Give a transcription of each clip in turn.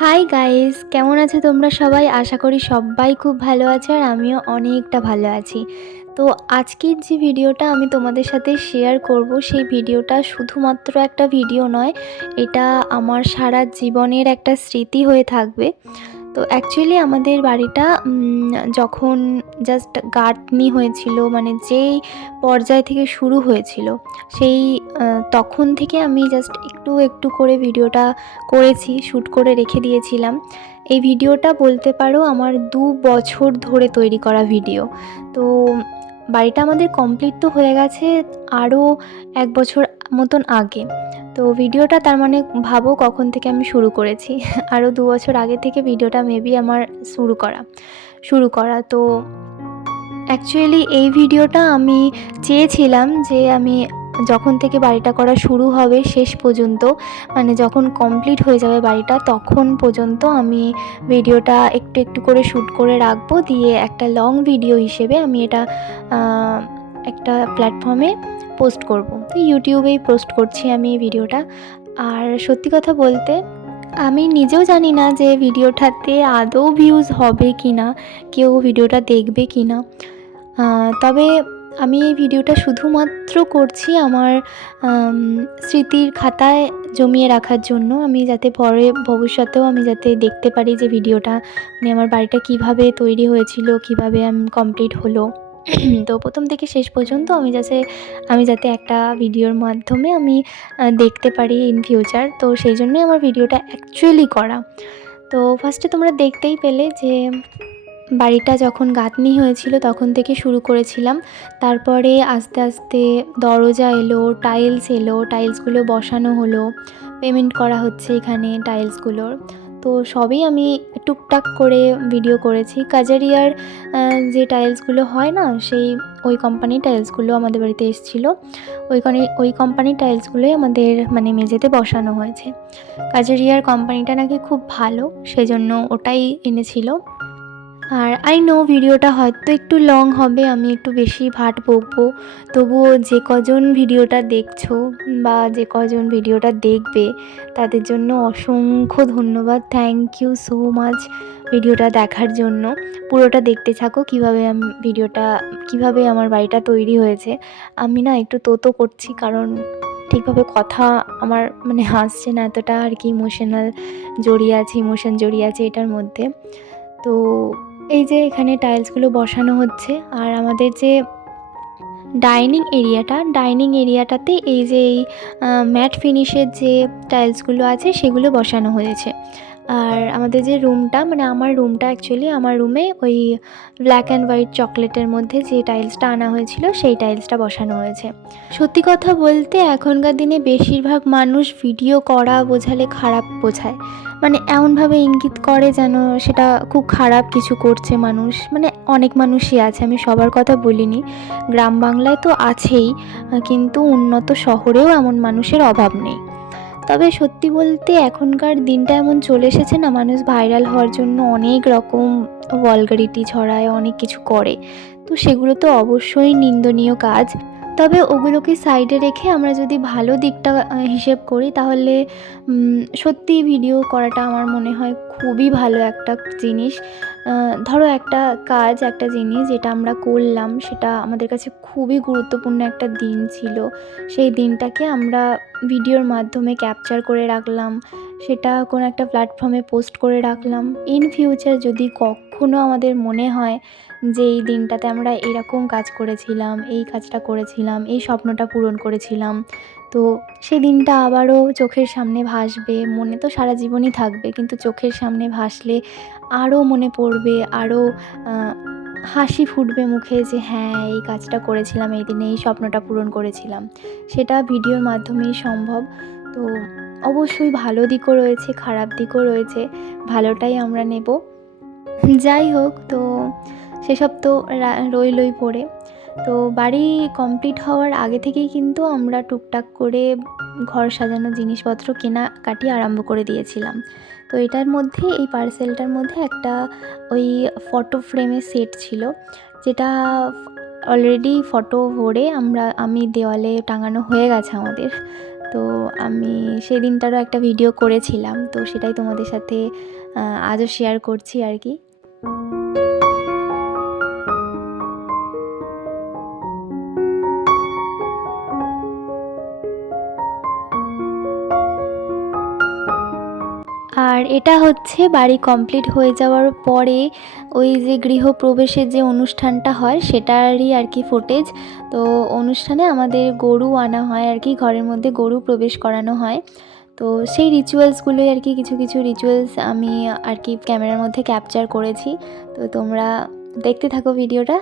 Hi guys, কেমন আছো তোমরা সবাই? আশা করি সবাই খুব ভালো আছো আর আমিও অনেকটা ভালো আছি। তো আজকের যে ভিডিওটা আমি তোমাদের সাথে শেয়ার করব, সেই ভিডিওটা শুধুমাত্র একটা ভিডিও নয়, এটা আমার সারা জীবনের একটা স্মৃতি হয়ে থাকবে। তো অ্যাকচুয়ালি আমাদের বাড়িটা যখন জাস্ট গাঁথনি হয়েছিল, মানে যেই পর্যায় থেকে শুরু হয়েছিল, সেই তখন থেকে আমি জাস্ট একটু একটু করে ভিডিওটা করেছি, শ্যুট করে রেখে দিয়েছিলাম। এই ভিডিওটা বলতে পারো আমার ২ বছর ধরে তৈরি করা ভিডিও। তো বাড়িটা আমাদের কমপ্লিট তো হয়ে গেছে আরও ১ বছর মতন আগে। তো ভিডিওটা তার মানে ভাবো কখন থেকে আমি শুরু করেছি। আরও ২ বছর আগে থেকে ভিডিওটা মেবি আমার শুরু করা। তো অ্যাকচুয়ালি এই ভিডিওটা আমি চেয়েছিলাম যে আমি যখন থেকে বাড়িটা করা শুরু হবে শেষ পর্যন্ত, মানে যখন কমপ্লিট হয়ে যাবে বাড়িটা তখন পর্যন্ত আমি ভিডিওটা একটু একটু করে শ্যুট করে রাখবো, দিয়ে একটা লং ভিডিও হিসেবে আমি এটা একটা প্ল্যাটফর্মে পোস্ট করব। তো ইউটিউবেই পোস্ট করছি আমি এই ভিডিওটা। আর সত্যি কথা বলতে আমি নিজেও জানি না যে ভিডিওটাতে আদৌ ভিউজ হবে কি না, কেউ ভিডিওটা দেখবে কি না। তবে আমি এই ভিডিওটা শুধুমাত্র করছি আমার স্মৃতির খাতায় জমিয়ে রাখার জন্য। আমি যাতে পরে ভবিষ্যতেও আমি যাতে দেখতে পারি যে ভিডিওটা, মানে আমার বাড়িটা কীভাবে তৈরি হয়েছিল, কীভাবে কমপ্লিট হলো। তো প্রথম থেকে শেষ পর্যন্ত আমি যাতে একটা ভিডিওর মাধ্যমে আমি দেখতে পারি ইন ফিউচার। তো সেই জন্যই আমার ভিডিওটা অ্যাকচুয়ালি করা। তো ফার্স্টে তোমরা দেখতেই পেলে যে বাড়িটা যখন গাঁথনি হয়েছিল তখন থেকে শুরু করেছিলাম। তারপরে আস্তে আস্তে দরজা এলো, টাইলস এলো, টাইলসগুলো বসানো হলো, পেমেন্ট করা হচ্ছে এখানে টাইলসগুলোর। তো সবই আমি টুকটাক করে ভিডিও করেছি। কাজারিয়ার যে টাইলসগুলো হয় না, ওই কোম্পানির টাইলসগুলো আমাদের বাড়িতে এসেছিলো। ওই কোম্পানির টাইলসগুলোই আমাদের মানে মেঝেতে বসানো হয়েছে। কাজারিয়ার কোম্পানিটা নাকি খুব ভালো, সেজন্য ওটাই এনেছিল। আর আই নো ভিডিওটা হয়তো একটু লং হবে, আমি একটু বেশি ভাট বকবো, তবুও যে কজন ভিডিওটা দেখছো বা যে কজন ভিডিওটা দেখবে তাদের জন্য অসংখ্য ধন্যবাদ। থ্যাংক ইউ সো মাচ ভিডিওটা দেখার জন্য। পুরোটা দেখতে থাকো কিভাবে আমার বাড়িটা তৈরি হয়েছে। আমি না একটু তোতো করছি, কারণ ঠিকভাবে কথা আমার মানে আসছে না, এতটা আর কি ইমোশন জড়িয়ে আছে এটার মধ্যে। তো এই যে এখানে টাইলসগুলো বসানো হচ্ছে, আর আমাদের যে ডাইনিং এরিয়াটাতে এই ম্যাট ফিনিশের যে টাইলসগুলো আছে সেগুলো বসানো হয়েছে। আর আমাদের যে রুমটা, মানে আমার রুমে ওই ব্ল্যাক অ্যান্ড হোয়াইট চকলেটের মধ্যে যে টাইলসটা আনা হয়েছিল সেই টাইলসটা বসানো হয়েছে। সত্যি কথা বলতে এখনকার দিনে বেশিরভাগ মানুষ ভিডিও করা বোঝালে খারাপ বোঝায়, মানে এমনভাবে ইঙ্গিত করে যেন সেটা খুব খারাপ কিছু করছে মানুষ। মানে অনেক মানুষই আছে, আমি সবার কথা বলিনি, গ্রাম বাংলায় তো আছেই, কিন্তু উন্নত শহরেও এমন মানুষের অভাব নেই। তবে সত্যি বলতে এখনকার দিনটা এমন চলে এসেছে না, মানুষ ভাইরাল হওয়ার জন্য অনেক রকম ভলগারিটি ছড়ায়, অনেক কিছু করে। তো সেগুলো তো অবশ্যই নিন্দনীয় কাজ। তবে ওগুলোকে সাইডে রেখে আমরা যদি ভালো দিকটা হিসেব করি, তাহলে সত্যিই ভিডিও করাটা আমার মনে হয় খুবই ভালো একটা জিনিস। ধরো একটা জিনিস যেটা আমরা করলাম, সেটা আমাদের কাছে খুবই গুরুত্বপূর্ণ একটা দিন ছিল। সেই দিনটাকে আমরা ভিডিওর মাধ্যমে ক্যাপচার করে রাখলাম, সেটা কোনো একটা প্ল্যাটফর্মে পোস্ট করে রাখলাম। ইন ফিউচার যদি কখনো আমাদের মনে হয় যে এই দিনটাতে আমরা এরকম কাজ করেছিলাম, এই কাজটা করেছিলাম, এই স্বপ্নটা পূরণ করেছিলাম, তো সেই দিনটা আবারও চোখের সামনে ভাসবে। মনে তো সারা জীবনই থাকবে, কিন্তু চোখের সামনে ভাসলে আরও মনে পড়বে, আরও হাসি ফুটবে মুখে যে হ্যাঁ, এই কাজটা করেছিলাম এই দিনে, এই স্বপ্নটা পূরণ করেছিলাম। সেটা ভিডিওর মাধ্যমেই সম্ভব। তো অবশ্যই ভালো দিকও রয়েছে, খারাপ দিকও রয়েছে, ভালোটাই আমরা নেব। যাই হোক, তো সেসব তো রইলই পড়ে। তো বাড়ি কমপ্লিট হওয়ার আগে থেকেই কিন্তু আমরা টুকটাক করে ঘর সাজানোর জিনিসপত্র কেনাকাটি আরম্ভ করে দিয়েছিলাম। তো এই পার্সেলটার মধ্যে একটা ওই ফটো ফ্রেমের সেট ছিল, যেটা অলরেডি ফটো ভরে আমি দেওয়ালে টাঙানো হয়ে গেছে আমাদের। তো আমি সেই দিনটারও একটা ভিডিও করেছিলাম, তো সেটাই তোমাদের সাথে আজও শেয়ার করছি আর কি। আর এটা হচ্ছে বাড়ি কমপ্লিট হয়ে যাওয়ার পরে ওই যে গৃহপ্রবেশের যে অনুষ্ঠানটা হয় সেটারই আর কি ফুটেজ। তো অনুষ্ঠানে আমাদের গরু আনা হয় আর কি, ঘরের মধ্যে গরু প্রবেশ করানো হয়। তো সেই রিচুয়ালসগুলোই আর কি, কিছু কিছু রিচুয়ালস আমি আর কি ক্যামেরার মধ্যে ক্যাপচার করেছি। তো তোমরা দেখতে থাকো ভিডিওটা।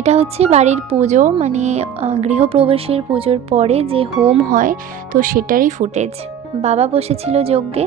এটা হচ্ছে বাড়ির পুজো, মানে গৃহপ্রবেশের পুজোর পরে যে হোম হয় তো সেটারই ফুটেজ। বাবা বসেছিল যজ্ঞে।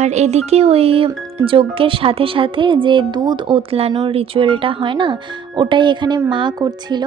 আর এদিকে ওই যজ্ঞের সাথে সাথে যে দুধ ওতলানোর রিচুয়ালটা হয় না, ওটাই এখানে মা করছিল।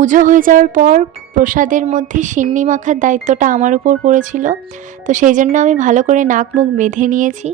পুজো হয়ে যাওয়ার পর প্রসাদের মধ্যে সিন্নি মাখার দায়িত্বটা আমার উপর পড়েছিল। তো সেই জন্য আমি ভালো করে নাক মুখ বেঁধে নিয়েছি।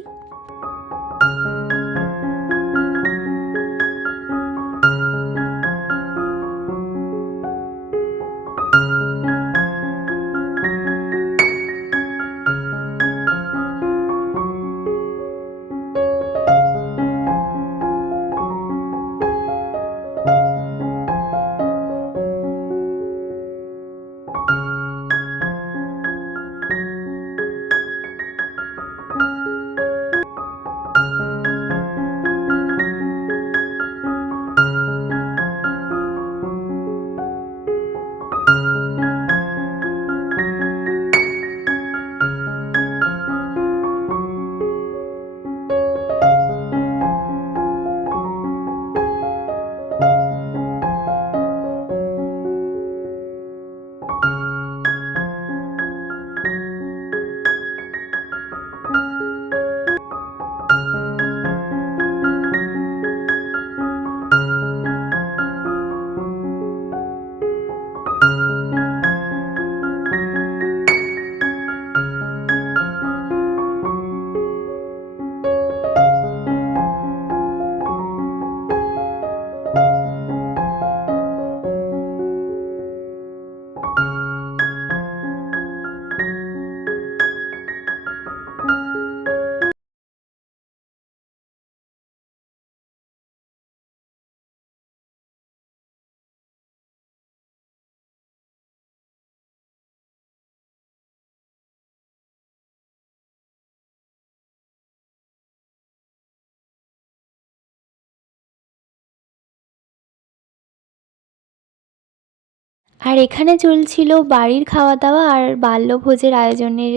আর এখানে চলছিল বাড়ির খাওয়া দাওয়া আর বাল্যভোজের আয়োজনের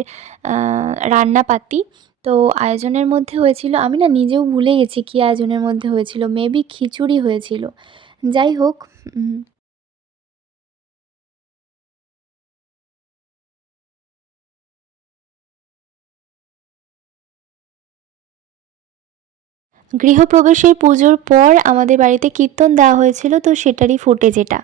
রান্নাপাতি। তো আয়োজনের মধ্যে হয়েছিল, আমি না নিজেও ভুলে গেছি কী আয়োজনের মধ্যে হয়েছিল, মেবি খিচুড়ি হয়েছিল। যাই হোক, গৃহপ্রবেশের পুজোর পর আমাদের বাড়িতে কীর্তন দেওয়া হয়েছিল, তো সেটারই ফুটেজ এটা।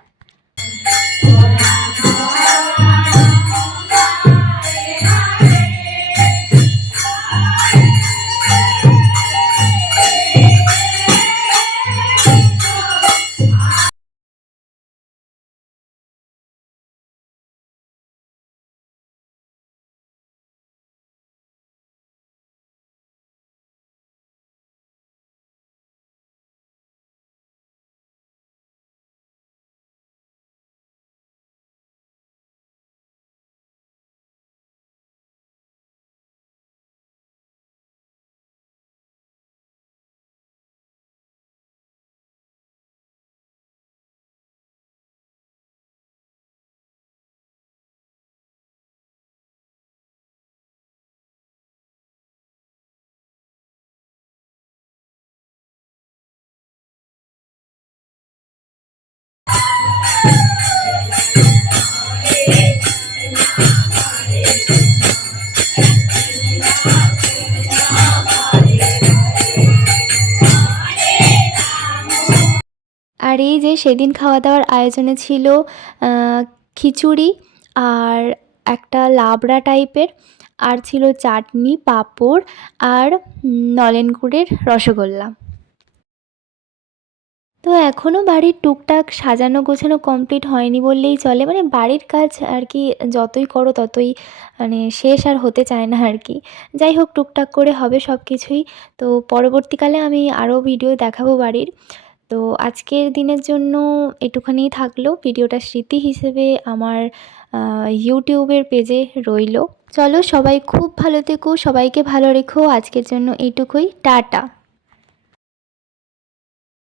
আর এই যে সেদিন খাওয়া দাওয়ার আয়োজনে ছিল খিচুড়ি আর একটা লাবড়া টাইপের, আর ছিল চাটনি, পাঁপড় আর নলেন গুড়ের রসগোল্লা। তো এখনও বাড়ির টুকটাক সাজানো গোছানো কমপ্লিট হয়নি বললেই চলে, মানে বাড়ির কাজ আর কি যতই করো ততই মানে শেষ আর হতে চায় না আর কি। যাই হোক, টুকটাক করে হবে সব কিছুই। তো পরবর্তীকালে আমি আরও ভিডিও দেখাবো বাড়ির। তো আজকের দিনের জন্য এটুখানিই থাকলো, ভিডিওটা স্মৃতি হিসেবে আমার ইউটিউবের পেজে রইলো। চলো সবাই খুব ভালো থেকো, সবাইকে ভালো রেখো, আজকের জন্য এইটুকুই, টাটা।